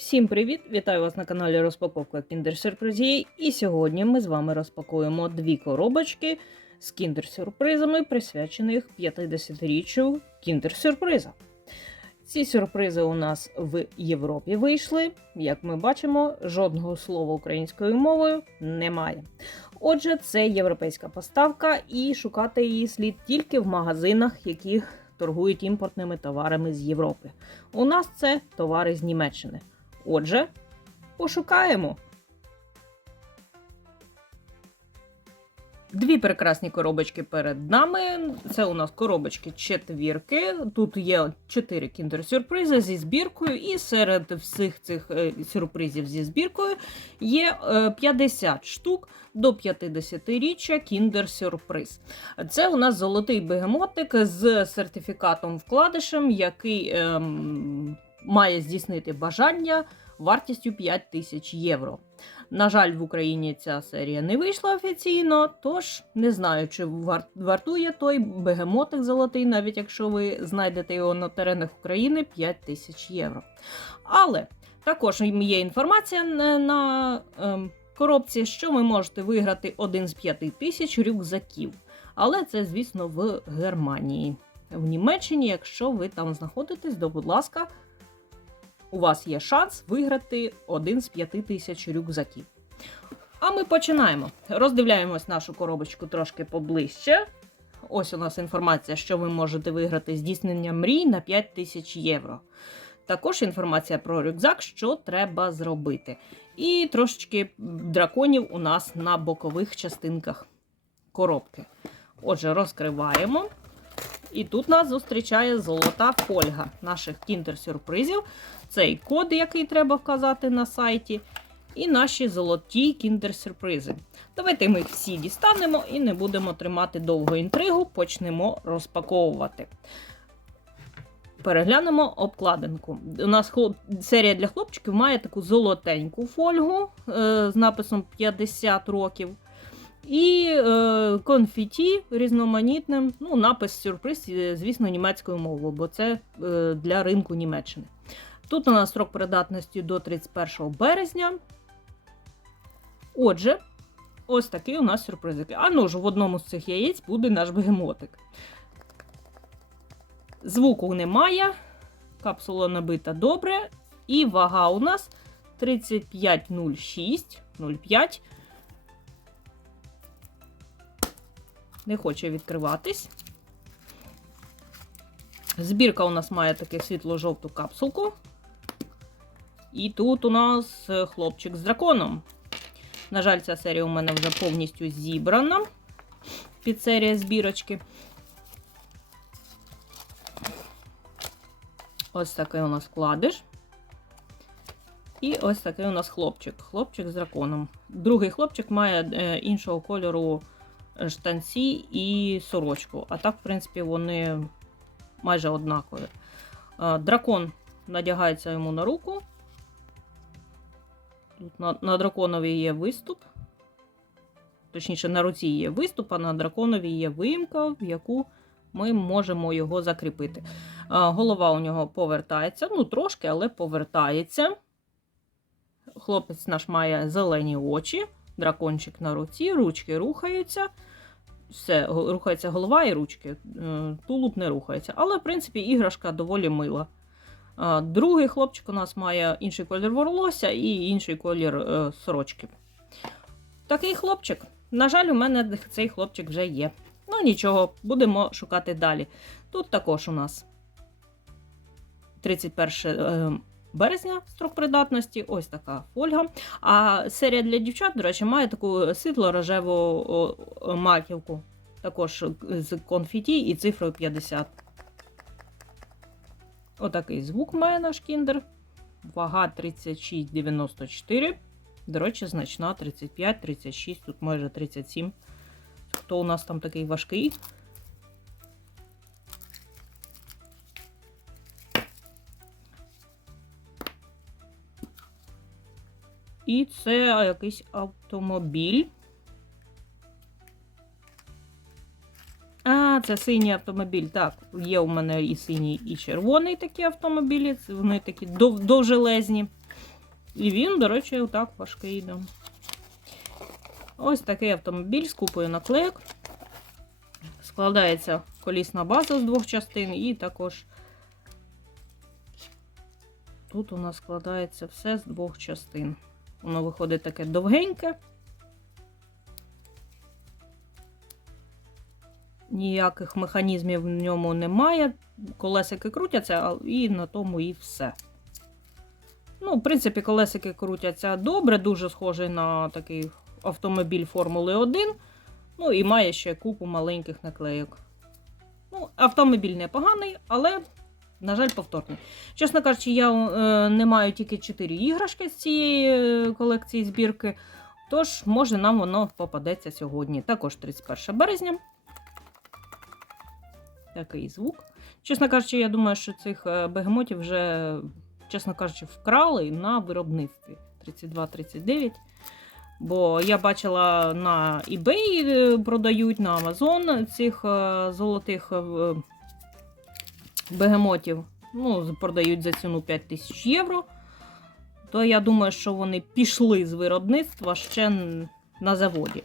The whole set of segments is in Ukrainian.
Всім привіт! Вітаю вас на каналі Розпаковка Kinder Сюрпризі. І сьогодні ми з вами розпакуємо дві коробочки з кіндер сюрпризами, присвячених 50-річчю кіндер сюрприза. Ці сюрпризи у нас в Європі вийшли. Як ми бачимо, жодного слова українською мовою немає. Отже, це європейська поставка, і шукати її слід тільки в магазинах, які торгують імпортними товарами з Європи. У нас це товари з Німеччини. Отже, пошукаємо. Дві прекрасні коробочки перед нами. Це у нас коробочки четвірки. Тут є чотири кіндер-сюрпризи зі збіркою, і серед всіх цих е, сюрпризів зі збіркою є е, 50 штук до 50-річчя кіндер-сюрприз. Це у нас золотий бегемотик з сертифікатом вкладишем, який ем, має здійснити бажання вартістю 5 тисяч євро. На жаль, в Україні ця серія не вийшла офіційно, тож не знаю, чи вар- вартує той бегемотик золотий, навіть якщо ви знайдете його на теренах України 5 тисяч євро. Але також є інформація на, на ем, коробці, що ви можете виграти один з 5 тисяч рюкзаків. Але це, звісно, в Германії. В Німеччині, якщо ви там знаходитесь, то, будь ласка, у вас є шанс виграти один з п'яти тисяч рюкзаків. А ми починаємо. Роздивляємось нашу коробочку трошки поближче. Ось у нас інформація, що ви можете виграти здійснення мрій на 5 тисяч євро. Також інформація про рюкзак, що треба зробити. І трошечки драконів у нас на бокових частинках коробки. Отже, розкриваємо. І тут нас зустрічає золота фольга наших кіндер-сюрпризів. Цей код, який треба вказати на сайті, і наші золоті кіндер-сюрпризи. Давайте ми їх всі дістанемо і не будемо тримати довго інтригу, почнемо розпаковувати. Переглянемо обкладинку. У нас хлоп- серія для хлопчиків має таку золотеньку фольгу е, з написом 50 років. І е, конфеті різноманітним. Ну, напис сюрприз, е, звісно, німецькою мовою, бо це е, для ринку Німеччини. Тут у нас строк придатності до 31 березня. Отже, ось такий у нас сюрпризик. А ну ж, в одному з цих яєць буде наш бегемотик. Звуку немає, капсула набита добре. І вага у нас 35,06 Не хоче відкриватись. Збірка у нас має таку світло-жовту капсулку. І тут у нас е, хлопчик з драконом. На жаль, ця серія у мене вже повністю зібрана. Під серія збірочки. Ось такий у нас вкладиш. І ось такий у нас хлопчик. Хлопчик з драконом. Другий хлопчик має е, іншого кольору штанці і сорочку. А так, в принципі, вони майже однакові. Дракон надягається йому на руку. Тут на, на драконові є виступ. Точніше, на руці є виступ, а на драконові є виїмка, в яку ми можемо його закріпити. Голова у нього повертається, ну трошки, але повертається. Хлопець наш має зелені очі, дракончик на руці, ручки рухаються. Все, рухається голова і ручки. Е, Тулуб не рухається. Але, в принципі, іграшка доволі мила. Другий хлопчик у нас має інший колір волосся і інший колір е, сорочки. Такий хлопчик. На жаль, у мене цей хлопчик вже є. Ну нічого, будемо шукати далі. Тут також у нас 31 е, березня строк придатності, ось така фольга. А серія для дівчат, до речі, має таку світло-рожеву маківку. Також з конфеті і цифрою 50. Отакий звук має наш кіндер. Вага 36,94. До речі, значна 35, 36, тут майже 37. Хто у нас там такий важкий? І це якийсь автомобіль. А, це синій автомобіль. Так, є у мене і синій, і червоний такі автомобілі. Вони такі дов- довжелезні. І він, до речі, отак важкий йде. Ось такий автомобіль з купою наклеїк. Складається колісна база з двох частин, і також тут у нас складається все з двох частин. Воно виходить таке довгеньке. Ніяких механізмів в ньому немає. Колесики крутяться, і на тому і все. Ну, в принципі, колесики крутяться добре, дуже схожий на такий автомобіль Формули 1. Ну і має ще купу маленьких наклейок. Ну, автомобіль непоганий, але, на жаль, повторний. Чесно кажучи, я е, не маю тільки 4 іграшки з цієї е, колекції збірки. Тож, може, нам воно попадеться сьогодні. Також 31 березня. Такий звук. Чесно кажучи, я думаю, що цих е, бегемотів вже, чесно кажучи, вкрали на виробництві 32-39. Бо я бачила на eBay продають на Amazon цих золотих бегемотів. Ну, продають за ціну 5 тисяч євро. То я думаю, що вони пішли з виробництва ще на заводі.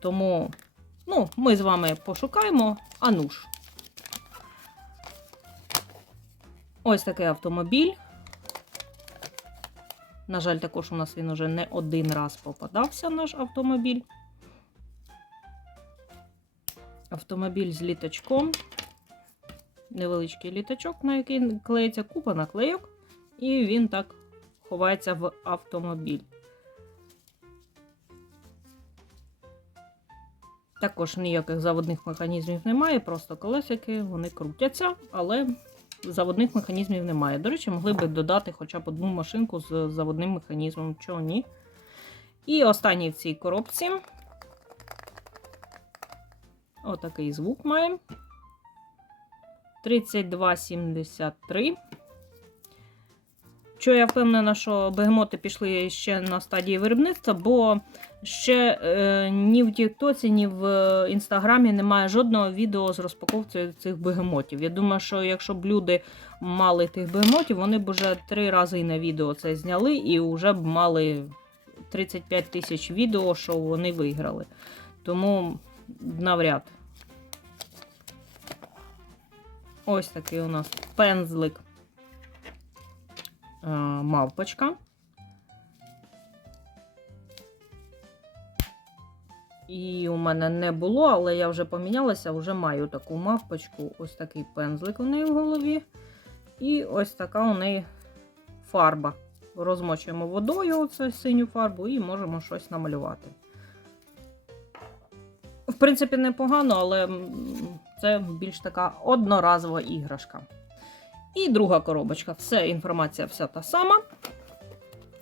Тому ну, ми з вами пошукаємо Ануш. Ось такий автомобіль. На жаль, також у нас він уже не один раз попадався, наш автомобіль. Автомобіль з літачком. Невеличкий літачок, на який клеїться купа наклейок, і він так ховається в автомобіль. Також ніяких заводних механізмів немає, просто колесики, вони крутяться, але заводних механізмів немає. До речі, могли би додати хоча б одну машинку з заводним механізмом, чого ні. І останній в цій коробці. Отакий звук має. 3273. Що я впевнена, що бегемоти пішли ще на стадії виробництва, бо ще е, ні в Тіктоці, ні в е, Інстаграмі немає жодного відео з розпаковкою цих бегемотів. Я думаю, що якщо б люди мали тих бегемотів, вони б уже три рази на відео це зняли і вже б мали 35 тисяч відео, що вони виграли. Тому навряд. Ось такий у нас пензлик е, мавпочка. І у мене не було, але я вже помінялася, вже маю таку мавпочку. Ось такий пензлик у неї в голові. І ось така у неї фарба. Розмочуємо водою оцю синю фарбу і можемо щось намалювати. В принципі, непогано, але це більш така одноразова іграшка. І друга коробочка. Все, інформація вся та сама.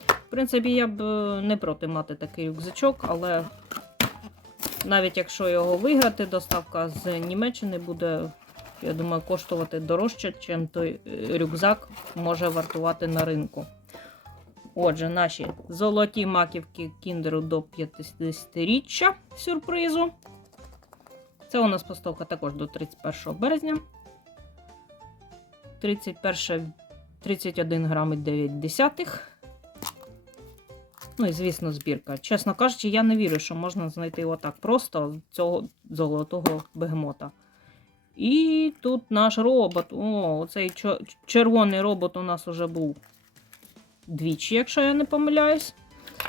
В принципі, я б е, не проти мати такий рюкзачок, але навіть якщо його виграти, доставка з Німеччини буде, я думаю, коштувати дорожче, чим той е, рюкзак може вартувати на ринку. Отже, наші золоті маківки кіндеру до 50-річчя сюрпризу. Це у нас поставка також до 31 березня. 31 31 грами 9 десятих. Ну і, звісно, збірка. Чесно кажучи, я не вірю, що можна знайти отак просто цього золотого бегемота. І тут наш робот. О, цей червоний робот у нас уже був двічі, якщо я не помиляюсь.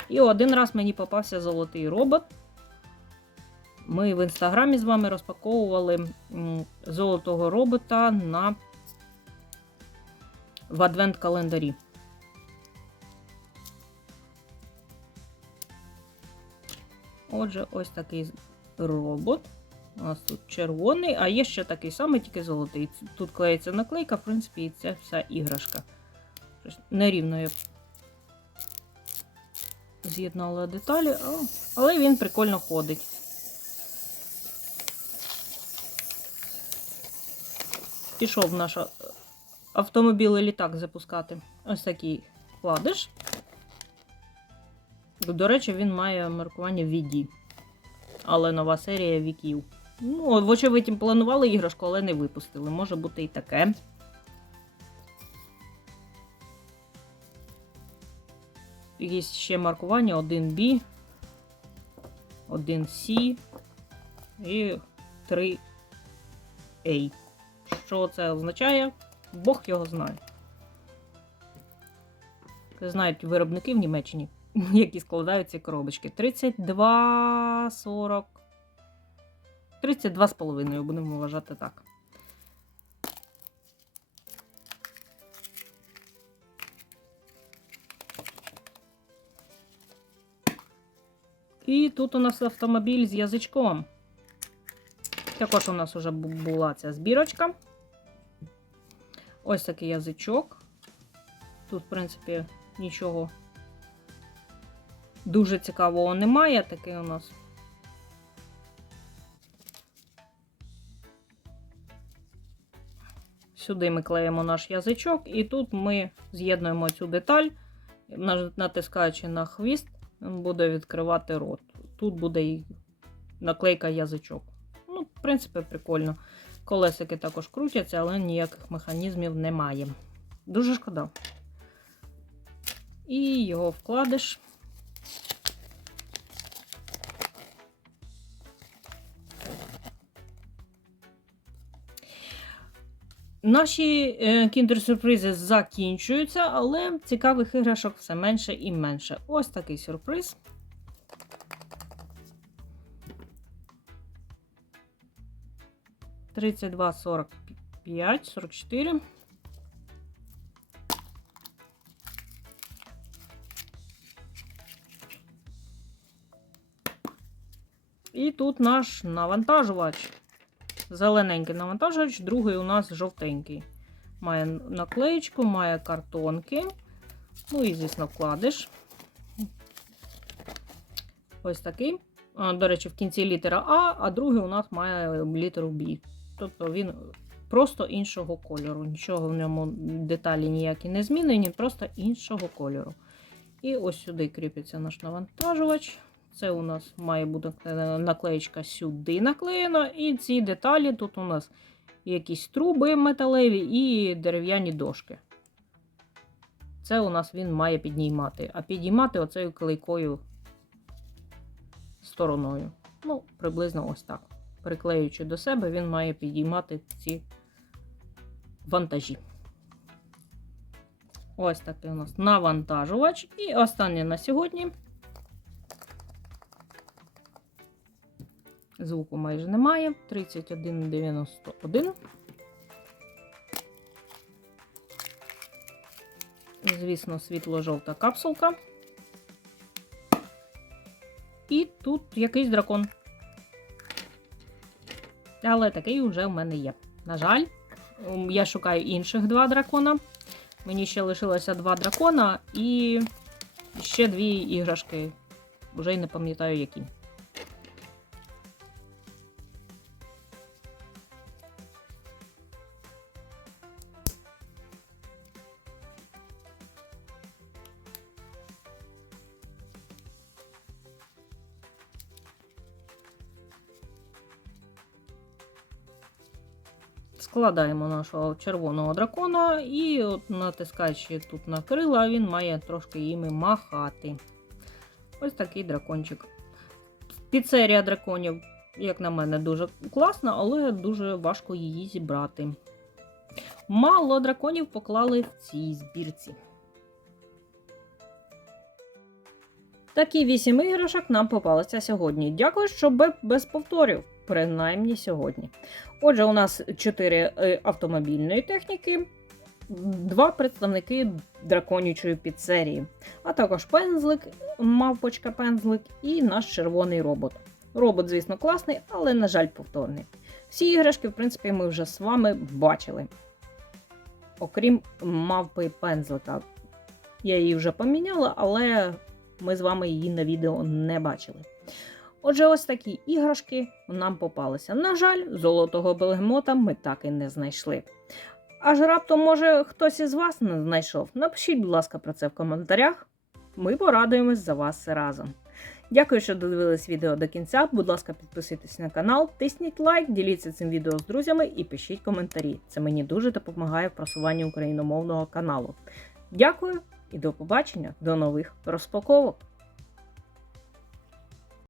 І один раз мені попався золотий робот. Ми в інстаграмі з вами розпаковували золотого робота на в адвент-календарі. Отже, ось такий робот. У нас тут червоний, а є ще такий самий, тільки золотий. Тут клеїться наклейка, в принципі, і це вся іграшка. Нерівно я з'єднала деталі, але він прикольно ходить. Пішов наш автомобіль літак запускати. Ось такий вкладиш. До речі, він має маркування VD. Але нова серія віків. Ну, вочевидь, планували іграшку, але не випустили. Може бути і таке. якісь ще маркування 1B, 1C і 3A. Що це означає? Бог його знає. Це знають виробники в Німеччині, які складають ці коробочки. 32, 40. 32,5, будемо вважати так. І тут у нас автомобіль з язичком. Також у нас вже була ця збірочка. Ось такий язичок. Тут, в принципі, нічого дуже цікавого немає. Такий у нас. Сюди ми клеїмо наш язичок, і тут ми з'єднуємо цю деталь, натискаючи на хвіст, він буде відкривати рот. Тут буде і наклейка язичок. Ну, в принципі, прикольно. Колесики також крутяться, але ніяких механізмів немає. Дуже шкода. І його вкладиш. Наші е, кіндер-сюрпризи закінчуються, але цікавих іграшок все менше і менше. Ось такий сюрприз. Тридцять два, сорок п'ять, сорок чотири. І тут наш навантажувач. Зелененький навантажувач, другий у нас жовтенький. Має наклеєчку, має картонки. Ну і, звісно, вкладиш. Ось такий. До речі, в кінці літера А, а другий у нас має літеру Б. Тобто він просто іншого кольору. Нічого в ньому деталі ніякі не змінені, просто іншого кольору. І ось сюди кріпиться наш навантажувач. Це у нас має бути наклеєчка сюди наклеєна. І ці деталі тут у нас якісь труби металеві і дерев'яні дошки. Це у нас він має піднімати. А підіймати оцею клейкою стороною. Ну, приблизно ось так. Приклеюючи до себе, він має підіймати ці вантажі. Ось такий у нас навантажувач. І останнє на сьогодні. Звуку майже немає. 3191. Звісно, світло-жовта капсулка. І тут якийсь дракон. Але такий вже в мене є. На жаль, я шукаю інших два дракона. Мені ще лишилося два дракона і ще дві іграшки. Вже й не пам'ятаю які. Складаємо нашого червоного дракона і от натискаючи тут на крила, він має трошки їми махати. Ось такий дракончик. Піцерія драконів, як на мене, дуже класна, але дуже важко її зібрати. Мало драконів поклали в цій збірці. Такі вісім іграшок нам попалися сьогодні. Дякую, що без повторів, принаймні сьогодні. Отже, у нас чотири е, автомобільної техніки, два представники драконячої піцерії, а також пензлик, мавпочка пензлик і наш червоний робот. Робот, звісно, класний, але, на жаль, повторний. Всі іграшки, в принципі, ми вже з вами бачили. Окрім мавпи пензлика. Я її вже поміняла, але ми з вами її на відео не бачили. Отже, ось такі іграшки нам попалися. На жаль, золотого бегемота ми так і не знайшли. Аж раптом, може, хтось із вас не знайшов. Напишіть, будь ласка, про це в коментарях. Ми порадуємось за вас разом. Дякую, що додивились відео до кінця. Будь ласка, підписуйтесь на канал, тисніть лайк, діліться цим відео з друзями і пишіть коментарі. Це мені дуже допомагає в просуванні україномовного каналу. Дякую І до побачення, до нових розпаковок!